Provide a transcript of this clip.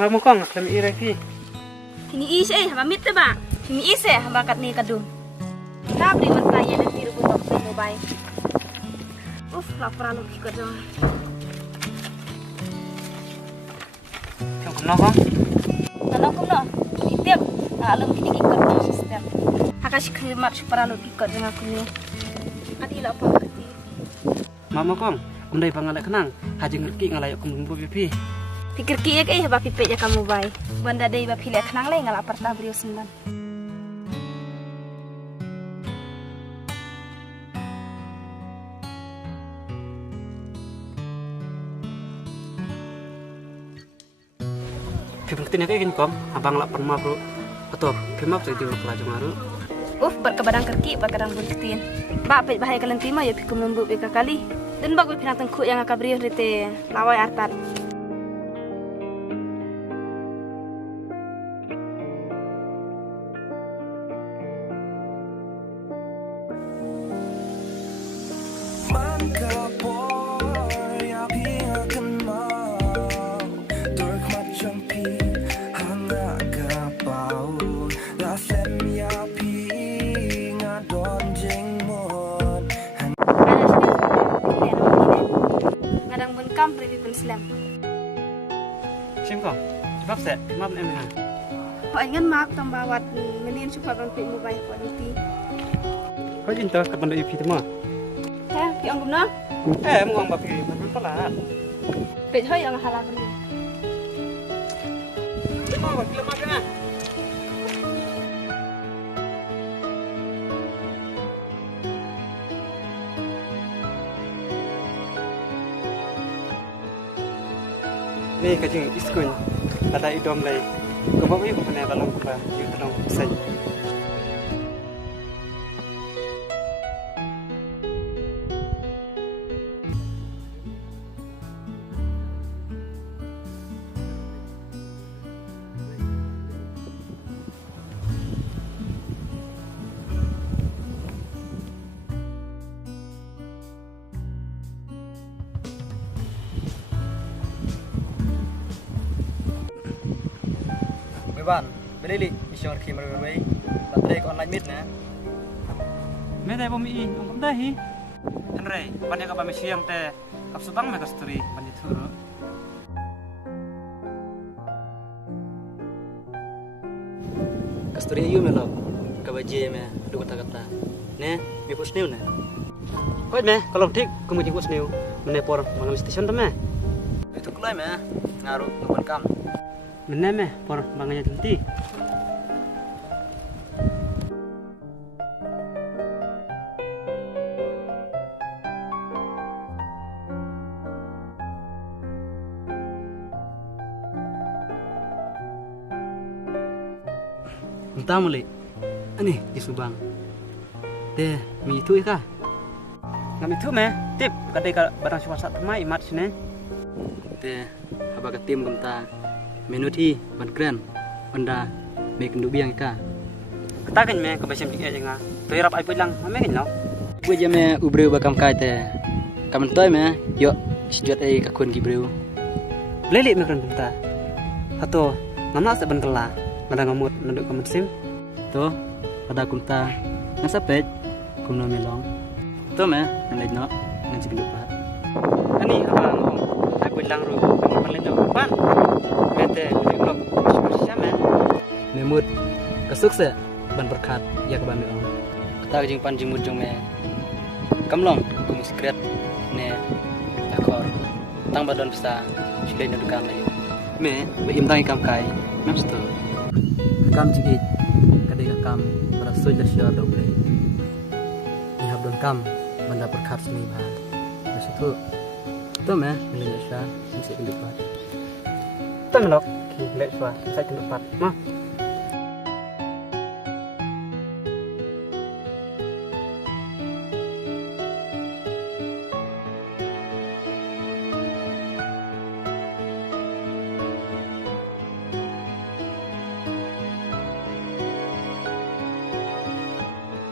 Hamba mo kong kami iray pi. Tini is hamba mit ba? Tini is hamba kat ni kadum. Tapi man tanya na tiru ko sa mobile. Lapar lu ikut dong. Kau kenal kong? Kenal kong no? Tiap alum kini ikut dong sistem. Hakash khidmat para lu ikut dong aku ni. Adi la apa kati. Mama kong, undai pangalak kenang. Haji ngerti ngalayok kumbu pipi. Pikir ki ek ba pipe ja kamu bai. Banda dei ba pilih kenang lai ngalap pertah beriu sendan. Pibuktin kayak gini kom, abang lak pernah bro. Atau pimap saya tidur pelajar maru. Berkebadang kerki, berkadang buntin. Bak pet bahaya kalian terima ya pikum lembut beka kali. Dan bak pinang tengkuk yang akan beri rite lawai artar. Kam lebih penslam. Sim kong, sebab saya pimap ni mana? Kau ingin mak tambah wat menian supaya bangkit mobile kau nanti. Kau cinta kapan dah ipi temu? Piang guna? Mungkin bapak ipi berpelat. Pet hoy yang halal beri. Mau bapak lemah kan? Ni kajing iskun ada idom lay. Kau bawa yuk kena balong kupa yuk tolong saya. Ban, beli mission khimar berbagai, baterai online meet na. Meda bom i, ongkom dah hi. Henry, banyak apa misi yang teh kap subang mega story banyak turu. Kasturi ayu melok, kabaje me, dua kata-kata. Ne, mi pos new na. Kau me, kalau tik, kamu jemput sini, menepor malam stesen tu me. Itu kelai me, ngaruh nuan kam. Mana me, por banganya nanti. Entah mulai, ani di Subang. Deh, mi itu ika. Ngam itu me, tip kadai barang suara satu mai mat sini. Deh, apa ketim kemta. Menu ti ban keren, benda make ndu biang ka. Katakan me ke basam dik aja nga. Perap ai pulang, ame kan no. Gue je me ubreu bakam kai te. Kamen toy me, yo sejot ai ka kun gibreu. Beli me kan benta. Atau nana se ban kala, nada ngamut nanduk kamen sim. To, ada kunta ngasapet kumno melong. To me, nalaj no, ngan cibilupat. Ani abang om, ai pulang ru, ban le tu ban. Mete blog siapa? Memut kesukses ban berkat ya ke bami om. Kita jing pan jing mujung me. Kamlong kumu secret ne akor. Tang badan bisa sudah ndukan lagi. Me beim tang ikam kai. Mem sto. Kam jing it kadai kam berasul la syar doble. Ni habdon kam banda berkat sini ba. Mesitu. To me melin sya mesti indupat. Tengok, lek suah, saya kena pat. Mah.